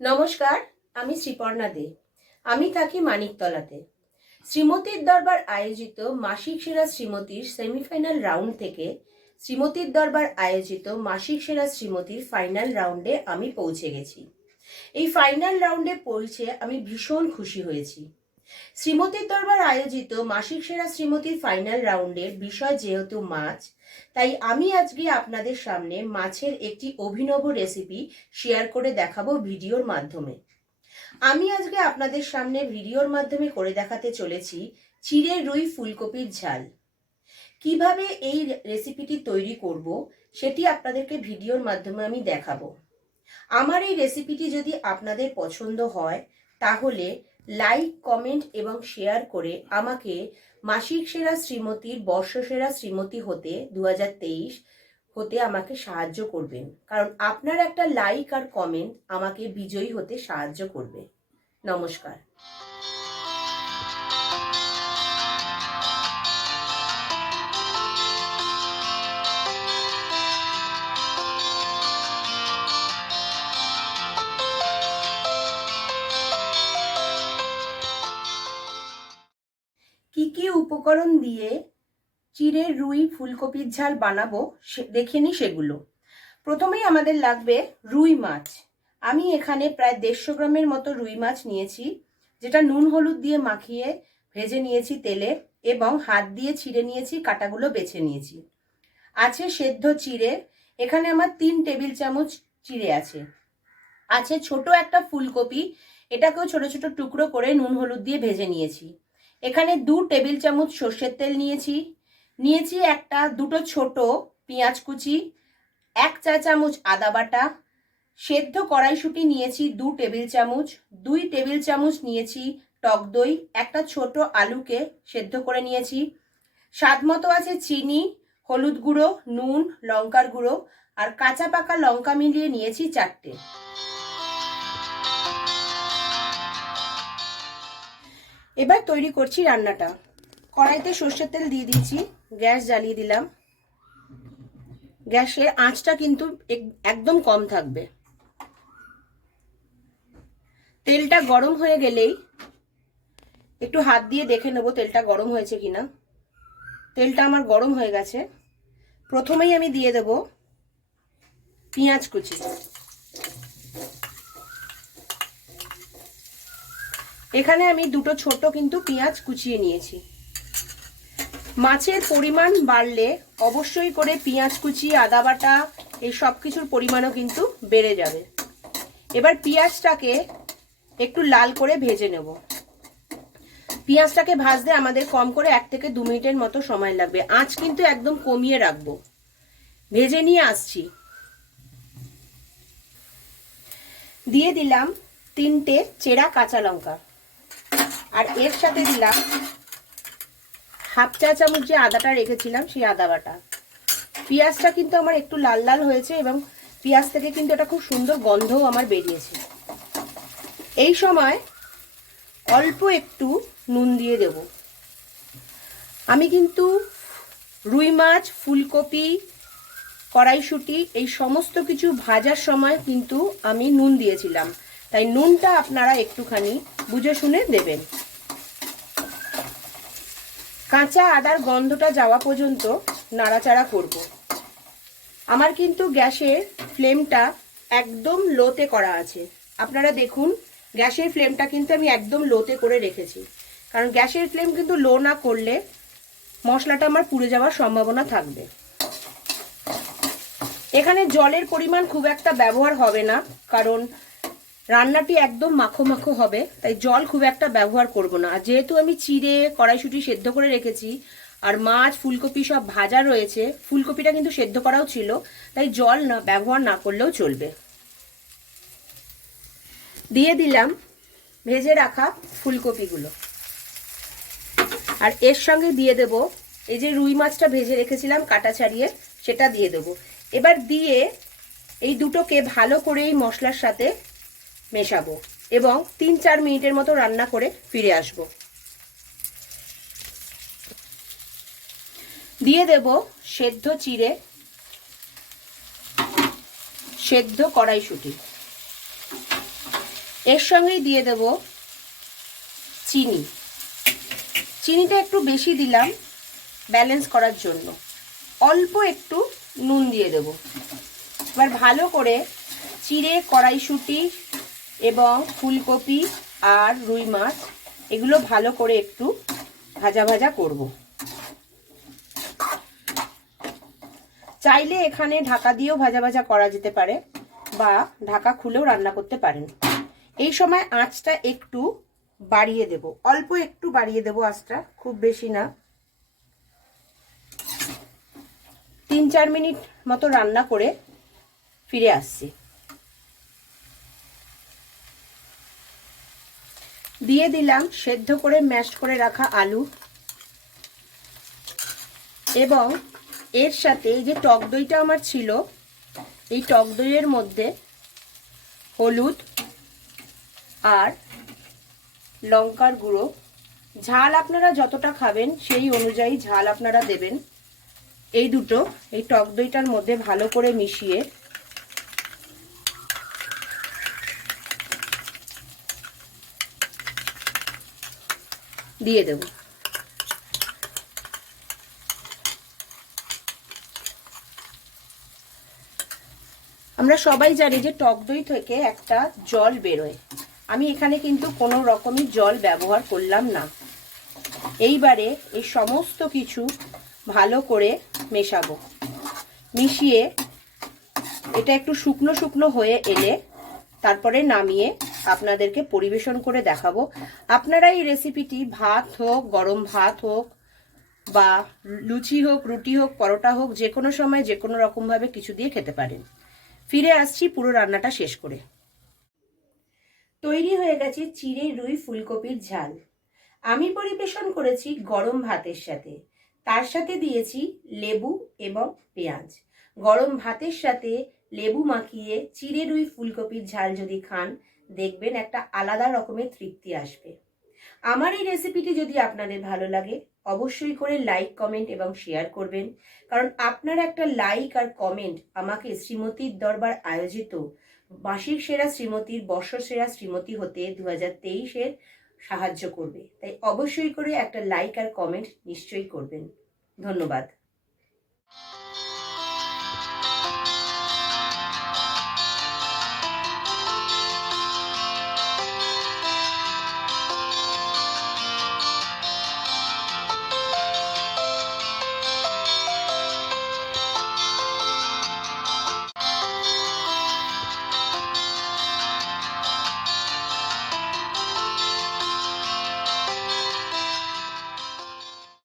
নমস্কার, আমি শ্রীপর্ণা দে। আমি থাকি মানিকতলাতে। শ্রীমতীর দরবার আয়োজিত মাসিক সেরা শ্রীমতীর সেমিফাইনাল রাউন্ড থেকে শ্রীমতীর দরবার আয়োজিত মাসিক সেরা শ্রীমতীর ফাইনাল রাউন্ডে আমি পৌঁছে গেছি। এই ফাইনাল রাউন্ডে পৌঁছে আমি ভীষণ খুশি হয়েছি। শ্রীমতীর দরবার আয়োজিত মাসিক সেরা শ্রীমতীর ফাইনাল রাউন্ডের বিষয় যেহেতু মাছ, তাই আমি আজকে আপনাদের সামনে মাছের একটি অভিনব রেসিপি শেয়ার করে দেখাবো ভিডিওর মাধ্যমে। আমি আজকে আপনাদের সামনে ভিডিওর মাধ্যমে করে দেখাতে চলেছি চিড়ে রুই ফুলকপির ঝাল। কীভাবে এই রেসিপিটি তৈরি করব সেটি আপনাদেরকে ভিডিওর মাধ্যমে আমি দেখাবো। আমার এই রেসিপিটি যদি আপনাদের পছন্দ হয়, তাহলে লাইক কমেন্ট এবং শেয়ার করে আমাকে মাসিক সেরা শ্রীমতীর বর্ষসেরা শ্রীমতী হতে দু হাজার তেইশ হতে আমাকে সাহায্য করবেন। কারণ আপনার একটা লাইক আর কমেন্ট আমাকে বিজয়ী হতে সাহায্য করবে। নমস্কার। উপকরণ দিয়ে চিড়ে, রুই, ফুলকপির ঝাল বানাবো দেখে নি সেগুলো। প্রথমেই আমাদের লাগবে রুই মাছ। আমি এখানে প্রায় দেড়শো গ্রামের মতো রুই মাছ নিয়েছি, যেটা নুন, হলুদ দিয়ে মাখিয়ে ভেজে নিয়েছি তেলে এবং হাত দিয়ে ছিঁড়ে নিয়েছি, কাটাগুলো বেছে নিয়েছি। আছে সেদ্ধ চিড়ে, এখানে আমার তিন টেবিল চামচ চিড়ে আছে। আছে ছোট একটা ফুলকপি, এটাকেও ছোট ছোট টুকরো করে নুন, হলুদ দিয়ে ভেজে নিয়েছি। এখানে দু টেবিল চামচ সর্ষের তেল নিয়েছি। নিয়েছি একটা, দুটো ছোট পেঁয়াজ কুচি, এক চা চামচ আদা বাটা। সেদ্ধ কড়াইশুঁটি নিয়েছি দু টেবিল চামচ। দুই টেবিল চামচ নিয়েছি টক দই, একটা ছোট আলুকে সেদ্ধ করে নিয়েছি। স্বাদ মতো আছে চিনি, হলুদ গুঁড়ো, নুন, লঙ্কার গুঁড়ো, আর কাঁচা পাকা লঙ্কা মিলিয়ে নিয়েছি চারটে। এবার তৈরি করছি রান্নাটা। কড়াইতে সর্ষের তেল দিয়ে দিয়েছি, গ্যাস জ্বালিয়ে দিলাম। গ্যাসের আঁচটা কিন্তু এক- একদম কম থাকবে। তেলটা গরম হয়ে গেলেই একটু হাত দিয়ে দেখে নেব তেলটা গরম হয়েছে কিনা। তেলটা আমার গরম হয়ে গেছে। প্রথমেই আমি দিয়ে দেব পেঁয়াজ কুচি। এখানে আমি দুটো ছোট কিন্তু পেঁয়াজ কুচিয়ে নিয়েছি। মাছের পরিমাণ বাড়লে অবশ্যই করে পেঁয়াজ কুচি, আদা বাটা, এই সব কিছুর পরিমাণও কিন্তু বেড়ে যাবে। এবার পেঁয়াজটাকে একটু লাল করে ভেজে নেব। পেঁয়াজটাকে ভাজতে আমাদের কম করে এক থেকে দু মিনিটের মতো সময় লাগবে। আঁচ কিন্তু একদম কমিয়ে রাখব। ভেজে নিয়ে আসছি। দিয়ে দিলাম তিনটে চেরা কাঁচা লঙ্কা। আর এর সাথে দিলাম হাফ চা চামচ যে আদাটা রেখেছিলাম, সেই আদা বাটা। পেঁয়াজটা কিন্তু আমার একটু লাল লাল হয়েছে এবং পেঁয়াজ থেকে কিন্তু এটা খুব সুন্দর গন্ধও আমার বেরিয়েছে। এই সময় অল্প একটু নুন দিয়ে দেব। আমি কিন্তু রুই মাছ, ফুলকপি, কড়াইশুঁটি, এই সমস্ত কিছু ভাজার সময় কিন্তু আমি নুন দিয়েছিলাম। তাই নুনটা আপনারা একটুখানি বুঝে শুনে দেবেন। কাঁচা আদার গন্ধটা যাওয়া পর্যন্ত নাড়াচাড়া করব। আমার কিন্তু গ্যাসের ফ্লেমটা একদম লোতে করা আছে। আপনারা দেখুন, গ্যাসের ফ্লেমটা কিন্তু আমি একদম লোতে করে রেখেছি। কারণ গ্যাসের ফ্লেম কিন্তু লো না করলে মশলাটা আমার পুড়ে যাওয়ার সম্ভাবনা থাকবে। এখানে জলের পরিমাণ খুব একটা ব্যবহার হবে না, কারণ রান্নাটি একদম মাখো মাখো হবে, তাই জল খুব একটা ব্যবহার করব না। আর যেহেতু আমি চিড়ে, কড়াইশুঁটি সেদ্ধ করে রেখেছি, আর মাছ, ফুলকপি সব ভাজা রয়েছে, ফুলকপিটা কিন্তু সেদ্ধ করাও ছিল, তাই জল না, ব্যবহার না করলেও চলবে। দিয়ে দিলাম ভেজে রাখা ফুলকপিগুলো। আর এর সঙ্গে দিয়ে দেব, এই যে রুই মাছটা ভেজে রেখেছিলাম কাটা ছাড়িয়ে, সেটা দিয়ে দেব। এবার দিয়ে এই দুটোকে ভালো করে এই মশলার সাথে মেশাবো এবং তিন চার মিনিটের মতো রান্না করে ফিরে আসব। দিয়ে দেব সেদ্ধ চিড়ে, সেদ্ধ কড়াইশুঁটি। এর সঙ্গেই দিয়ে দেব চিনি। চিনিটা একটু বেশি দিলাম ব্যালেন্স করার জন্য। অল্প একটু নুন দিয়ে দেব। এবার ভালো করে চিড়ে, কড়াইশুঁটি এবং ফুলকপি আর রুই মাছ, এগুলো ভালো করে একটু ভাজা ভাজা করব। চাইলে এখানে ঢাকা দিয়েও ভাজা ভাজা করা যেতে পারে বা ঢাকা খুলেও রান্না করতে পারেন। এই সময় আঁচটা একটু বাড়িয়ে দেব। অল্প একটু বাড়িয়ে দেব আঁচটা, খুব বেশি না। তিন চার মিনিট মতো রান্না করে ফিরে আসছি। দিয়ে দিলাম সেদ্ধ করে ম্যাশ করে রাখা আলু। এবং এর সাথে এই যে টক দইটা আমার ছিল, এই টক দইয়ের মধ্যে হলুদ আর লঙ্কার গুঁড়ো। ঝাল আপনারা যতটা খাবেন সেই অনুযায়ী ঝাল আপনারা দেবেন। এই দুটো, এই টক দইটার মধ্যে ভালো করে মিশিয়ে দিয়ে দেব। আমরা সবাই জানি যে টক দই থেকে একটা জল বেরোয়। আমি এখানে কিন্তু কোনো রকমই জল ব্যবহার করলাম না। এইবারে এই সমস্ত কিছু ভালো করে মেশাবো। মিশিয়ে এটা একটু শুকনো শুকনো হয়ে এলে তারপরে নামিয়ে আপনাদেরকে পরিবেশন করে দেখাবো। আপনারা এই রেসিপিটি ভাত হোক, গরম ভাত হোক বা লুচি হোক, রুটি হোক, পরোটা হোক, যে কোনো সময় যে কোনো রকমভাবে কিছু দিয়ে খেতে পারেন। ফিরে আসছি পুরো রান্নাটা শেষ করে। তৈরি হয়ে গেছে চিড়ে রুই ফুলকপির ঝাল। আমি পরিবেশন করেছি গরম ভাতের সাথে। তার সাথে দিয়েছি লেবু এবং পেঁয়াজ। গরম ভাতের সাথে লেবু মাখিয়ে চিড়ে রুই ফুলকপির ঝাল যদি খান দেখবেন একটা আলাদা রকমের তৃপ্তি আসবে। আমার এই রেসিপিটি যদি আপনাদের ভালো লাগে, অবশ্যই করে লাইক কমেন্ট এবং শেয়ার করবেন। কারণ আপনার একটা লাইক আর কমেন্ট আমাকে শ্রীমতীর দরবার আয়োজিত মাসিক সেরা শ্রীমতীর বর্ষ সেরা শ্রীমতী হতে দু হাজার তেইশের সাহায্য করবে। তাই অবশ্যই করে একটা লাইক আর কমেন্ট নিশ্চয়ই করবেন। ধন্যবাদ।